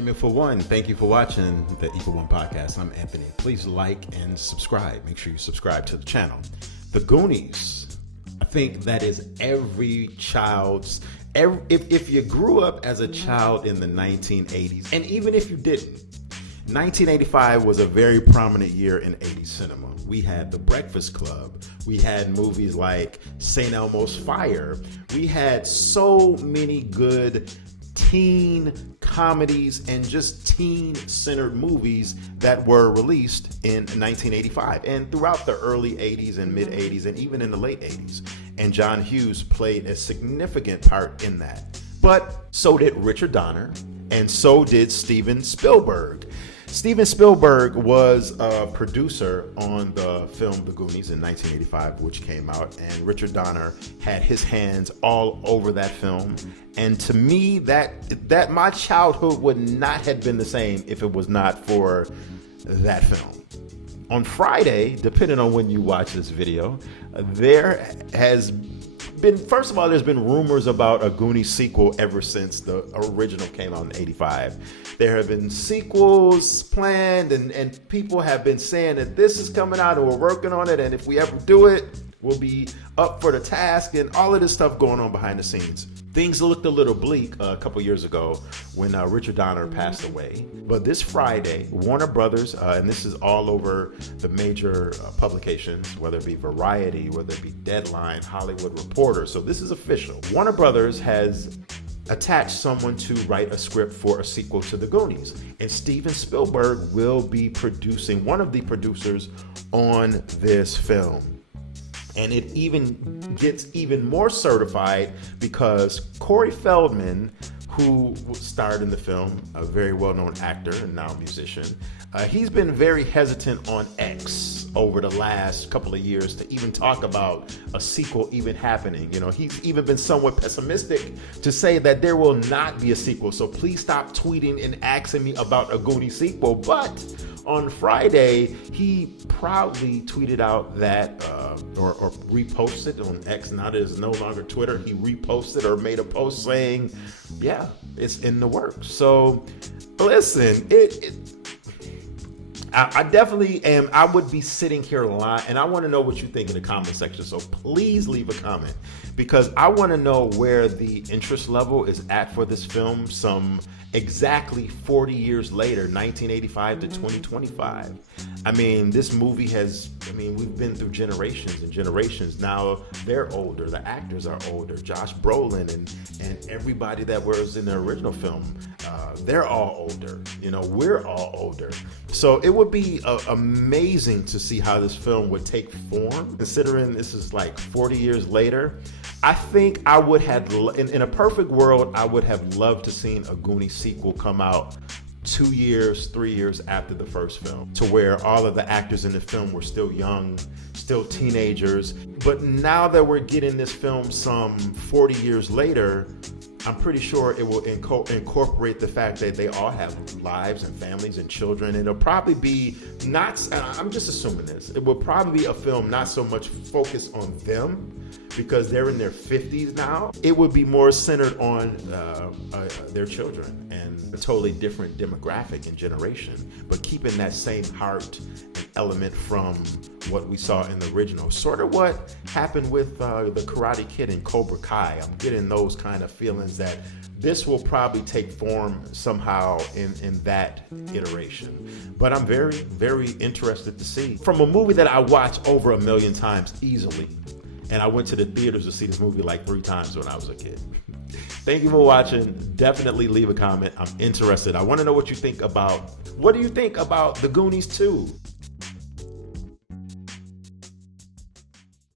Entertainment for One. Thank you for watching the Equal One podcast. I'm Anthony. Please like and subscribe. Make sure you subscribe to the channel. The Goonies. I think that is every child's. If you grew up as a child in the 1980s, and even if you didn't, 1985 was a very prominent year in 80s cinema. We had The Breakfast Club. We had movies like St. Elmo's Fire. We had so many good teen comedies and just teen-centered movies that were released in 1985 and throughout the early 80s and mid-80s and even in the late 80s. And John Hughes played a significant part in that. But so did Richard Donner, and so did Steven Spielberg. Steven Spielberg was a producer on the film The Goonies in 1985, which came out, and Richard Donner had his hands all over that film. And to me, that my childhood would not have been the same if it was not for that film. On Friday, depending on when you watch this video, there has been, first of all, there's been rumors about a Goonies sequel ever since the original came out in 85. There have been sequels planned, and people have been saying that this is coming out and we're working on it, and if we ever do it, we'll be up for the task, and all of this stuff going on behind the scenes. Things looked a little bleak a couple years ago when Richard Donner passed away. But this Friday, Warner Brothers, and this is all over the major publications, whether it be Variety, whether it be Deadline, Hollywood Reporter. So this is official. Warner Brothers has attached someone to write a script for a sequel to The Goonies. And Steven Spielberg will be producing, one of the producers on this film. And it even gets even more certified because Corey Feldman, who starred in the film, a very well-known actor and now musician, he's been very hesitant on X over the last couple of years to even talk about a sequel even happening. You know, he's even been somewhat pessimistic to say that there will not be a sequel. So please stop tweeting and asking me about a Goonies sequel. But on Friday, he proudly tweeted out that, or reposted on X, now that it's no longer Twitter, he reposted or made a post saying, yeah, it's in the works. So listen, I definitely am. I would be sitting here lying, and I want to know what you think in the comment section. So please leave a comment, because I want to know where the interest level is at for this film some exactly 40 years later, 1985 to 2025. I mean, this movie has, we've been through generations and generations. Now they're older. The actors are older. Josh Brolin and everybody that was in the original film, they're all older. You know, we're all older. So it would be amazing to see how this film would take form, considering this is like 40 years later. I think I would have, in a perfect world, I would have loved to seen a Goonies sequel come out 2 years, 3 years after the first film, to where all of the actors in the film were still young, still teenagers. But now that we're getting this film some 40 years later, I'm pretty sure it will incorporate the fact that they all have lives and families and children. And it'll probably be not, I'm just assuming this, it will probably be a film not so much focused on them, because they're in their 50s now. It would be more centered on their children and a totally different demographic and generation, but keeping that same heart and element from what we saw in the original. Sort of what happened with the Karate Kid and Cobra Kai. I'm getting those kind of feelings that this will probably take form somehow in that iteration. But I'm very, very interested to see. From a movie that I watched over 1 million times easily, and I went to the theaters to see this movie like 3 times when I was a kid. Thank you for watching. Definitely leave a comment. I'm interested. I want to know what you think about, what do you think about The Goonies 2?